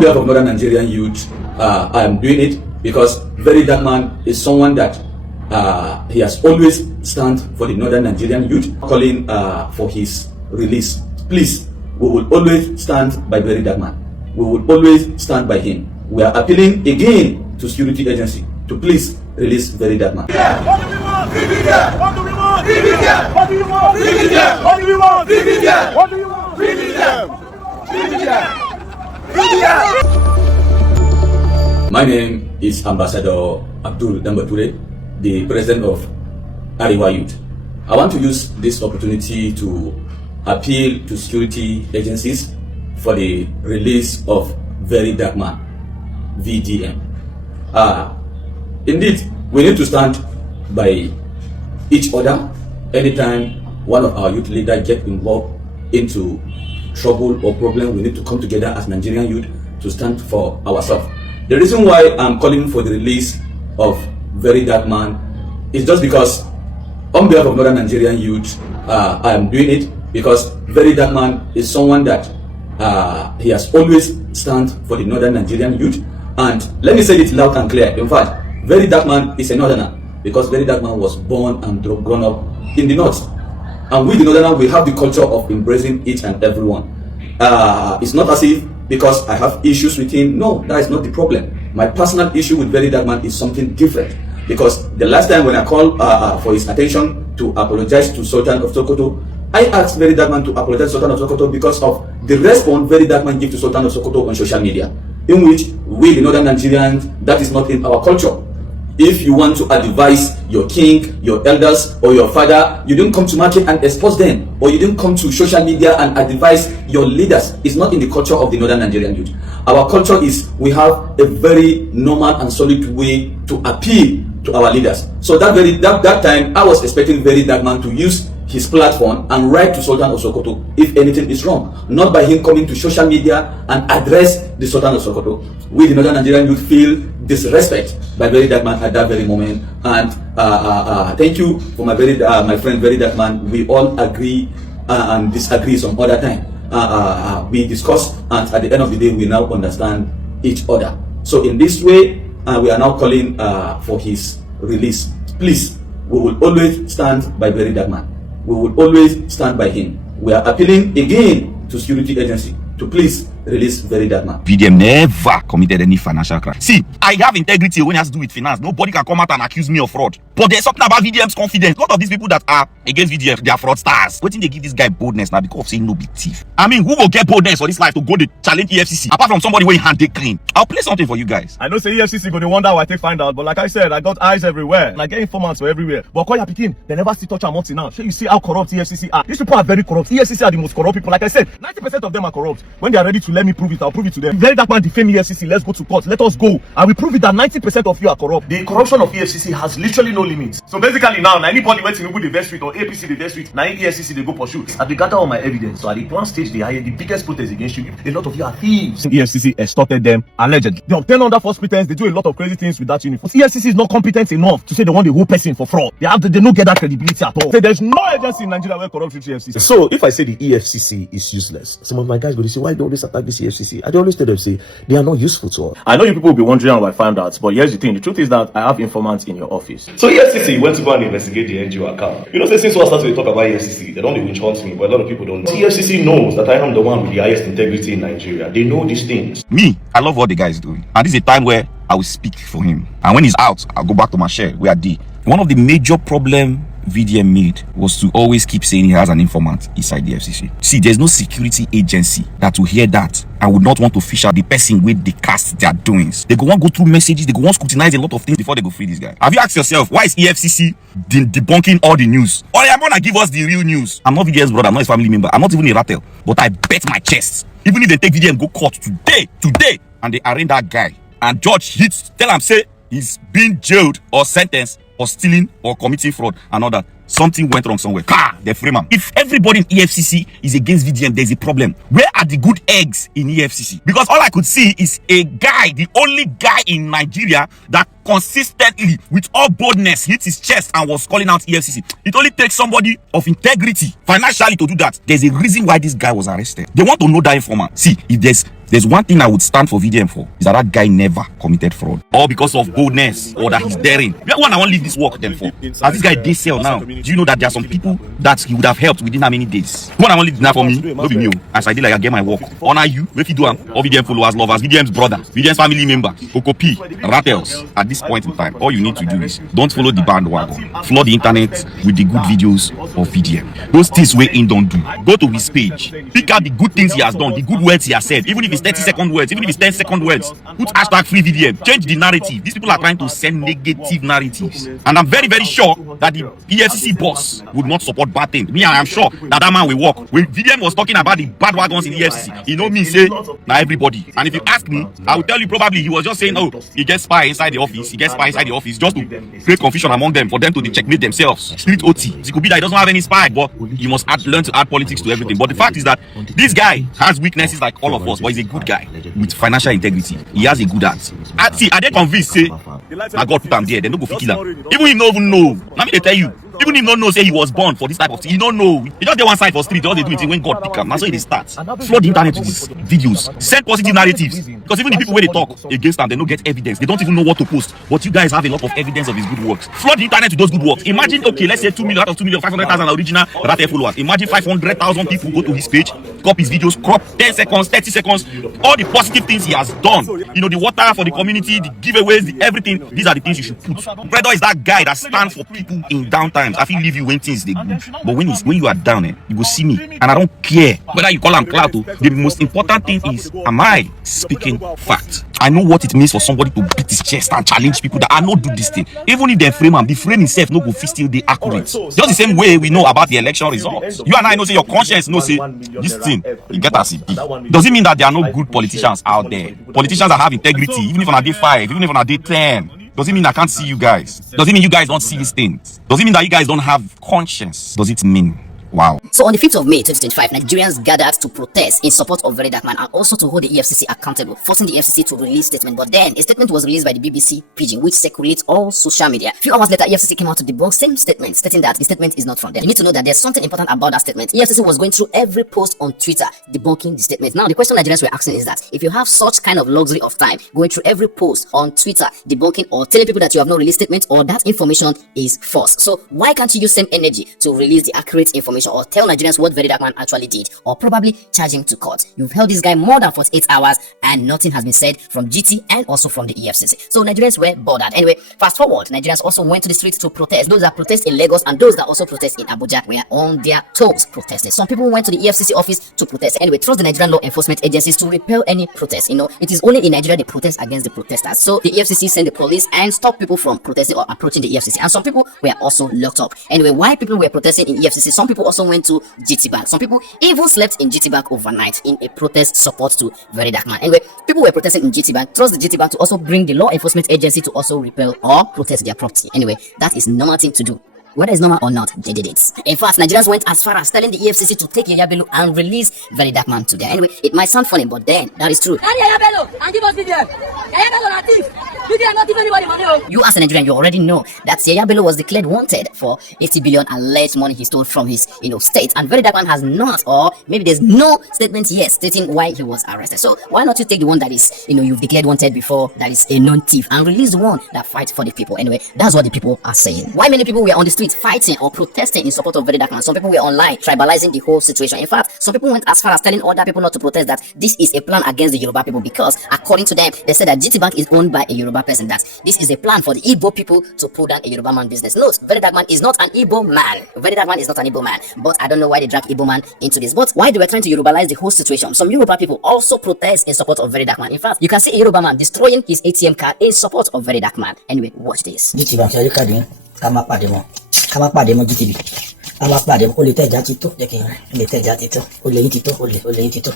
behalf of Northern Nigerian youth, I am doing it because Verydarkman is someone that he has always stand for the Northern Nigerian youth, calling for his release. Please, we will always stand by Verydarkman. We will always stand by him. We are appealing again to security agency to please release Verydarkman. What do we want? What do you want? What do you want? What do you want? My name is Ambassador Abdul Dambature, the president of Arewa Youth. I want to use this opportunity to appeal to security agencies for the release of Verydarkman, VDM. Indeed, we need to stand by each other. Anytime one of our youth leaders get involved into trouble or problem, we need to come together as Nigerian youth to stand for ourselves. The reason why I'm calling for the release of Verydarkman is just because on behalf of Northern Nigerian youth, I am doing it because Verydarkman is someone that he has always stand for the Northern Nigerian youth. And let me say it loud and clear. In fact, Verydarkman is a Northerner because Verydarkman was born and grown up in the North. And we, the Northerners, we have the culture of embracing each and everyone. It's not as if because I have issues with him. No, that is not the problem. My personal issue with Verydarkman is something different. Because the last time when I called for his attention to apologize to Sultan of Sokoto, I asked Verydarkman to apologize to Sultan of Sokoto because of the response Verydarkman gave to Sultan of Sokoto on social media, in which we, the Northern Nigerians, that is not in our culture. If you want to advise your king, your elders, or your father, you didn't come to market and expose them, or you didn't come to social media and advise your leaders. It's not in the culture of the Northern Nigerian youth. Our culture is we have a very normal and solid way to appeal to our leaders. So that time, I was expecting Verydarkman to use his platform and write to Sultan of Sokoto if anything is wrong, not by him coming to social media and address the Sultan of Sokoto. We, the Northern Nigerian youth, feel disrespect by Verydarkman at that very moment. And thank you for my friend Verydarkman. We all agree and disagree some other time. We discuss, and at the end of the day, we now understand each other. So in this way, we are now calling for his release. Please, we will always stand by Verydarkman. We will always stand by him. We are appealing again to security agency to please release Verydarkman. VDM never committed any financial crime. See, I have integrity when it has to do with finance. Nobody can come out and accuse me of fraud. But there's something about VDM's confidence. A lot of these people that are against VDM, they are fraudsters. Waiting they give this guy boldness now because of saying no big thief. I mean, who will get boldness for this life to go to challenge EFCC apart from somebody where hand they clean? I'll play something for you guys. I know say EFCC go to wonder why they find out, but like I said, I got eyes everywhere and I get informants for everywhere. But call your picking, they never see touch amongst now. So you see how corrupt EFCC are. These people are very corrupt. EFCC are the most corrupt people. Like I said, 90% of them are corrupt. When they are ready to let me prove it, I'll prove it to them. Verydarkman defame EFCC, let's go to court. Let us go. And we prove it that 90% of you are corrupt. The corruption of EFCC has literally no limits. So basically now, anybody went to the best street or APC the best street, now EFCC they go pursue. I will gather all my evidence. So at the plan stage, they hired the biggest protest against you. A lot of you are thieves. EFCC extorted them allegedly. They obtain under false pretense. They do a lot of crazy things with that uniform. EFCC is not competent enough to say they want the whole person for fraud. They don't get that credibility at all. So there's no agency in Nigeria where corrupt is EFCC. So if I say the EFCC is useless, some of my guys go to say, why do you always attack this EFCC? I always tell them, say they are not useful to us. I know you people will be wondering how I found out, but here's the thing. The truth is that I have informants in your office. So EFCC went to go and investigate the NGO account. You know, since I started to talk about EFCC, they don't even hunt me, but a lot of people don't. EFCC knows that I am the one with the highest integrity in Nigeria. They know these things. Me, I love what the guy is doing. And this is a time where I will speak for him. And when he's out, I'll go back to my share. We are D. One of the major problem VDM made was to always keep saying he has an informant inside the FCC. See, there's no security agency that will hear that and would not want to fish out the person with the cast their doings. They go want to go through messages, they go want to scrutinize a lot of things before they go free this guy. Have you asked yourself, why is EFCC debunking all the news? Or I'm gonna give us the real news. I'm not VDM's brother, I'm not his family member, I'm not even a rattle, but I bet my chest, even if they take VDM go court today, and they arraign that guy, and judge hits, tell him say he's being jailed or sentenced or stealing or committing fraud and all that, something went wrong somewhere. they frame him. If everybody in EFCC is against VDM, there's a problem. Where are the good eggs in EFCC? Because all I could see is a guy, the only guy in Nigeria that consistently, with all boldness, hit his chest and was calling out EFCC. It only takes somebody of integrity financially to do that. There's a reason why this guy was arrested. They want to know that informant. See, if there's one thing I would stand for VDM for, is that guy never committed fraud, or because of boldness, or that he's daring. One I want to leave this work then for. As this guy did sell now, do you know that there are some people that he would have helped within how many days? One I want to leave now for me, no be me. As I did, like I get my work. Honor you, if you do all VDM followers, lovers, VDM's brother, VDM's family member, Okopi, Rattles. At this point in time, all you need to do is don't follow the bandwagon. Flood the internet with the good videos of VDM. Those things we in don't do. Go to his page, pick out the good things he has done, the good words he has said, even if it's 30-second words, even if it's 10-second words. Put hashtag free VDM. Change the narrative. These people are trying to send negative narratives, and I'm very, very sure that the EFCC boss would not support bad things. Me, I am sure that man will work. When VDM was talking about the bad wagons in the EFCC, he know me say now everybody. And if you ask me, I will tell you probably he was just saying, oh, he gets spy inside the office. He gets spy inside the office just to create confusion among them, for them to checkmate themselves. Street OT. It could be that he doesn't have any spy, but you must learn to add politics to everything. But the fact is that this guy has weaknesses like all of us, but he's a good guy with financial integrity. He has a good heart. See, are they convinced? Say, I God put him there. They don't go kill him. Even he don't even know. Let me tell you. Even if don't know, say he was born for this type of thing. He don't know. He just get one side for street. All they do is when God pick him. That's how they start. Flood the internet with these videos. Send positive narratives. Because even the people where they talk against them, they don't get evidence. They don't even know what to post. But you guys have a lot of evidence of his good works. Flood the internet with those good works. Imagine, okay, let's say 2 million out of 2 million, 500,000 original Rate followers. Imagine 500,000 people go to his page, copy his videos, crop 10 seconds, 30 seconds, all the positive things he has done. You know, the water for the community, the giveaways, the everything. These are the things you should put. Brother is that guy that stands for people in downtimes. I feel leave you when things they good. But when you are down, you go see me. And I don't care whether you call him clout. The most important thing is, am I speaking fact? I know what it means for somebody to beat his chest and challenge people that I know do this thing. Even if they frame him, the frame himself no go fit still they accurate. Just the same way we know about the election results. You and I know say your conscience know say this thing you get as it be. Does it mean that there are no good politicians out there? Politicians that have integrity, even if on a day 5, even if on a day 10. Does it mean I can't see you guys? Does it mean you guys don't see these things? Does it mean that you guys don't have conscience? Does it mean? Wow. So on the 5th of May 2025, Nigerians gathered to protest in support of Verydarkman and also to hold the EFCC accountable, forcing the EFCC to release statement. But then a statement was released by the BBC Pidgin, which circulates all social media. A few hours later, EFCC came out to debunk same statement, stating that the statement is not from them. You need to know that there's something important about that statement. EFCC was going through every post on Twitter debunking the statement. Now the question Nigerians were asking is that if you have such kind of luxury of time going through every post on Twitter debunking or telling people that you have not released statement or that information is false, so why can't you use same energy to release the accurate information or tell Nigerians what Verydarkman actually did, or probably charge him to court? You've held this guy more than 48 hours and nothing has been said from GT and also from the EFCC. So Nigerians were bothered. Anyway, fast forward, Nigerians also went to the streets to protest. Those that protest in Lagos and those that also protest in Abuja were on their toes protesting. Some people went to the EFCC office to protest. Anyway, trust the Nigerian law enforcement agencies to repel any protest. You know, it is only in Nigeria they protest against the protesters. So the EFCC sent the police and stopped people from protesting or approaching the EFCC. And some people were also locked up. Anyway, why people were protesting in EFCC, some people also went to GT Bank. Some people even slept in GT Bank overnight in a protest support to Verydarkman. Anyway, people were protesting in GT Bank. Trust the GT Bank to also bring the law enforcement agency to also repel or protest their property. Anyway, that is normal thing to do. Whether it's normal or not, they did it. In fact, Nigerians went as far as telling the EFCC to take Yaya Bello and release Verydarkman today. Anyway, it might sound funny, but then that is true. Yaya Bello and give us VDM. Yaya Bello not thief. VDM not give anybody money. You as a Nigerian, you already know that Yaya Bello was declared wanted for 80 billion alleged money he stole from his, state, and Verydarkman has not, or maybe there's no statement yet stating why he was arrested. So why not you take the one that is, you've declared wanted before, that is a known thief, and release the one that fights for the people? Anyway, that's what the people are saying. Why many people were on the street fighting or protesting in support of Verydarkman? Some people were online tribalizing the whole situation. In fact, some people went as far as telling other people not to protest, that this is a plan against the Yoruba people, because according to them, they said that GT Bank is owned by a Yoruba person, that this is a plan for the Igbo people to pull down a Yoruba man business. Note, Verydarkman is not an Igbo man. Verydarkman is not an Igbo man, but I don't know why they drag Igbo man into this. But why they were trying to Yorubalize the whole situation, some Yoruba people also protest in support of Verydarkman. In fact, you can see a Yoruba man destroying his ATM card in support of Verydarkman. Anyway, watch this. GT Bank, kama pàdé mọ́ GTB ká má pàdé mọ́. Olè tẹ̀já ti tó, jẹ́ kí n rẹ̀. Olè tẹ̀já ti tó, olè yín ti tó, olè yín ti tó.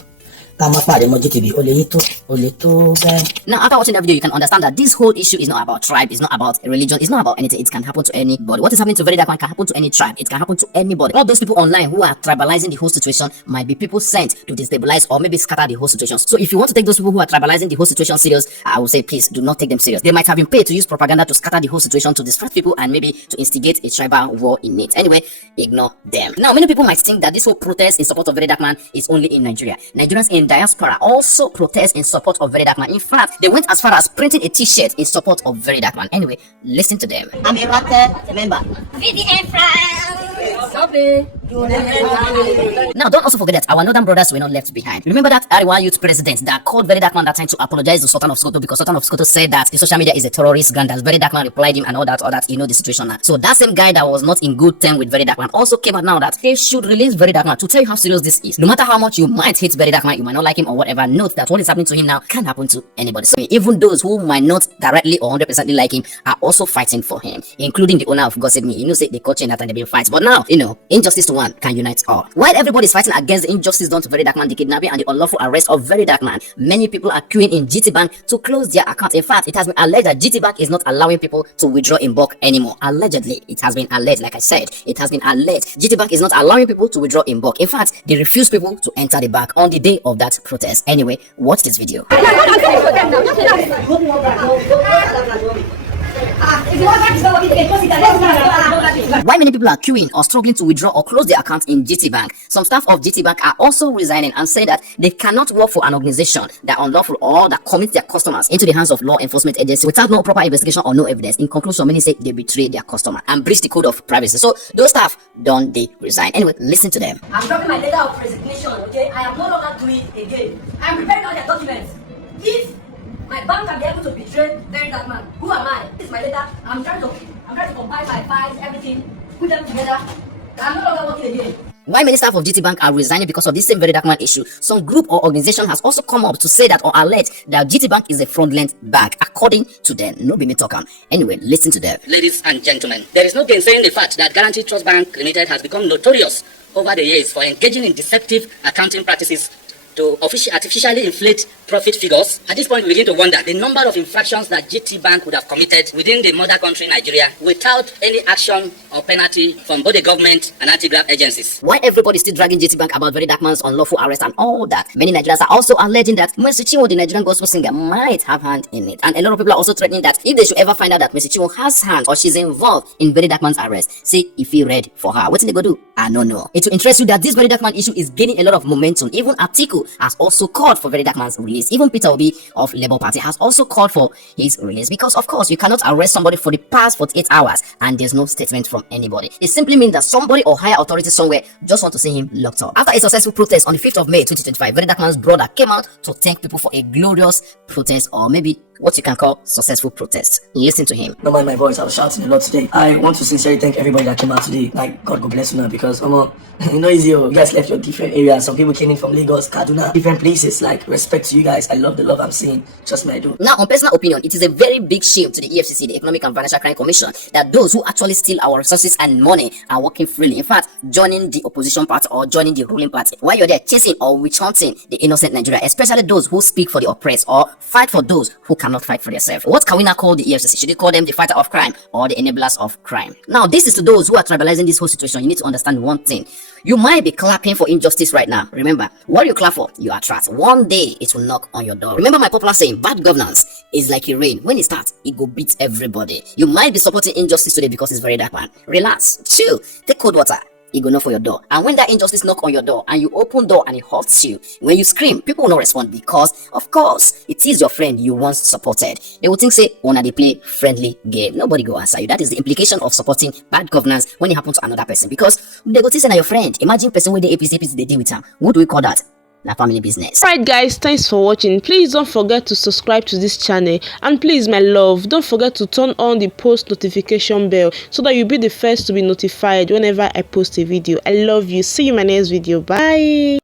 ká má pàdé mọ́ GTB ó lè tó bẹ́ẹ̀. Now, after watching that video, you can understand that this whole issue is not about tribe, it's not about religion, it's not about anything. It can happen to anybody. What is happening to Verydarkman can happen to any tribe. It can happen to anybody. All those people online who are tribalizing the whole situation might be people sent to destabilize or maybe scatter the whole situation. So if you want to take those people who are tribalizing the whole situation serious, I will say please do not take them serious. They might have been paid to use propaganda to scatter the whole situation, to distract people and maybe to instigate a tribal war in it. Anyway, ignore them. Now, many people might think that this whole protest in support of Verydarkman is only in Nigeria. Nigerians in diaspora also protest in support of Verydarkman. In fact, they went as far as printing a t-shirt in support of Verydarkman. Anyway, listen to them. I'm a Rotter member. VDM France. Now, don't also forget that our northern brothers were not left behind. Remember that Ariwa youth president that called Verydarkman that time to apologize to Sultan of Sokoto because Sultan of Sokoto said that the social media is a terrorist gang. That Verydarkman replied him and all that, you know the situation now. So that same guy that was not in good term with Verydarkman also came out now that they should release Verydarkman to tell you how serious this is. No matter how much you might hate Verydarkman, you might not like him or whatever, note that what is happening to him now can happen to anybody. So even those who might not directly or 100% like him are also fighting for him, including the owner of Gossip Me. You know, say they coaching that and they've been fighting. But now, you know, injustice to one can unite all. While everybody is fighting against the injustice done to Verydarkman, the kidnapping and the unlawful arrest of Verydarkman, many people are queuing in GT Bank to close their account. In fact, it has been alleged that GT Bank is not allowing people to withdraw in bulk anymore. Allegedly, it has been alleged. Like I said, it has been alleged. GT Bank is not allowing people to withdraw in bulk. In fact, they refuse people to enter the bank on the day of that protest. Anyway, watch this video. Why many people are queuing or struggling to withdraw or close their account in GT Bank? Some staff of GT Bank are also resigning and say that they cannot work for an organization that unlawful or that commits their customers into the hands of law enforcement agencies without no proper investigation or no evidence. In conclusion, many say they betray their customer and breach the code of privacy. So those staff don't they resign. Anyway, listen to them. I'm dropping my letter of resignation, okay? I am no longer doing it again. I'm preparing all their documents. If my bank can be able to betray Verydarkman, who am I? This is my letter. I'm trying to compile my files, everything, put them together. I'm no longer working again. Why many staff of GT Bank are resigning because of this same Verydarkman issue? Some group or organization has also come up to say that or allege that GT Bank is a fraudulent bank, according to them. No be me talking. Anyway, listen to them. Ladies and gentlemen, there is no gainsaying the fact that Guaranty Trust Bank Limited has become notorious over the years for engaging in deceptive accounting practices to artificially inflate profit figures. At this point, we begin to wonder the number of infractions that GT Bank would have committed within the mother country, Nigeria, without any action or penalty from both the government and anti-graft agencies. Why everybody still dragging GT Bank about Verydarkman's unlawful arrest and all that? Many Nigerians are also alleging that Mercy Chinwo, the Nigerian gospel singer, might have hand in it. And a lot of people are also threatening that if they should ever find out that Mercy Chinwo has hand or she's involved in Verydarkman's arrest, say if he read for her. What did they go do? I don't know. It will interest you that this Verydarkman issue is gaining a lot of momentum. Even Atiku has also called for Verydarkman's release. Even Peter Obi of Labour Party has also called for his release, because of course you cannot arrest somebody for the past 48 hours and there's no statement from anybody. It simply means that somebody or higher authority somewhere just want to see him locked up. After a successful protest on the 5th of May 2025, Verydarkman's brother came out to thank people for a glorious protest, or maybe what you can call successful protest. Listen to him. Don't mind my voice, I was shouting a lot today. I want to sincerely thank everybody that came out today. Like, God go bless you now, because you know, easy, you guys left your different areas. Some people came in from Lagos, Kaduna, different places. Like, respect to you guys. I love the love I'm seeing. Trust me, I do. Now, on personal opinion, it is a very big shame to the EFCC, the Economic and Financial Crime Commission, that those who actually steal our resources and money are working freely. In fact, joining the opposition party or joining the ruling party, while you're there chasing or witch hunting the innocent Nigeria, especially those who speak for the oppressed or fight for those who cannot fight for themselves. What can we now call the EFCC? Should we call them the fighter of crime or the enablers of crime? Now, this is to those who are tribalizing this whole situation. You need to understand one thing. You might be clapping for injustice right now. Remember, what you clap for, you are trapped. One day, it will knock on your door. Remember my popular saying, bad governance is like a rain. When it starts, it go beat everybody. You might be supporting injustice today because it's Verydarkman. Relax, chill, take cold water. It go knock for your door. And when that injustice knock on your door and you open door and it hurts you, when you scream, people will not respond, because of course it is your friend you once supported. They will think, say, wanna they play friendly game. Nobody go answer you. That is the implication of supporting bad governance when it happens to another person, because they go say na your friend. Imagine person with the APC they deal with him. What do we call that? Na family business. Alright guys, thanks for watching. Please don't forget to subscribe to this channel, and please, my love, don't forget to turn on the post notification bell so that you'll be the first to be notified whenever I post a video. I love you. See you in my next video. Bye.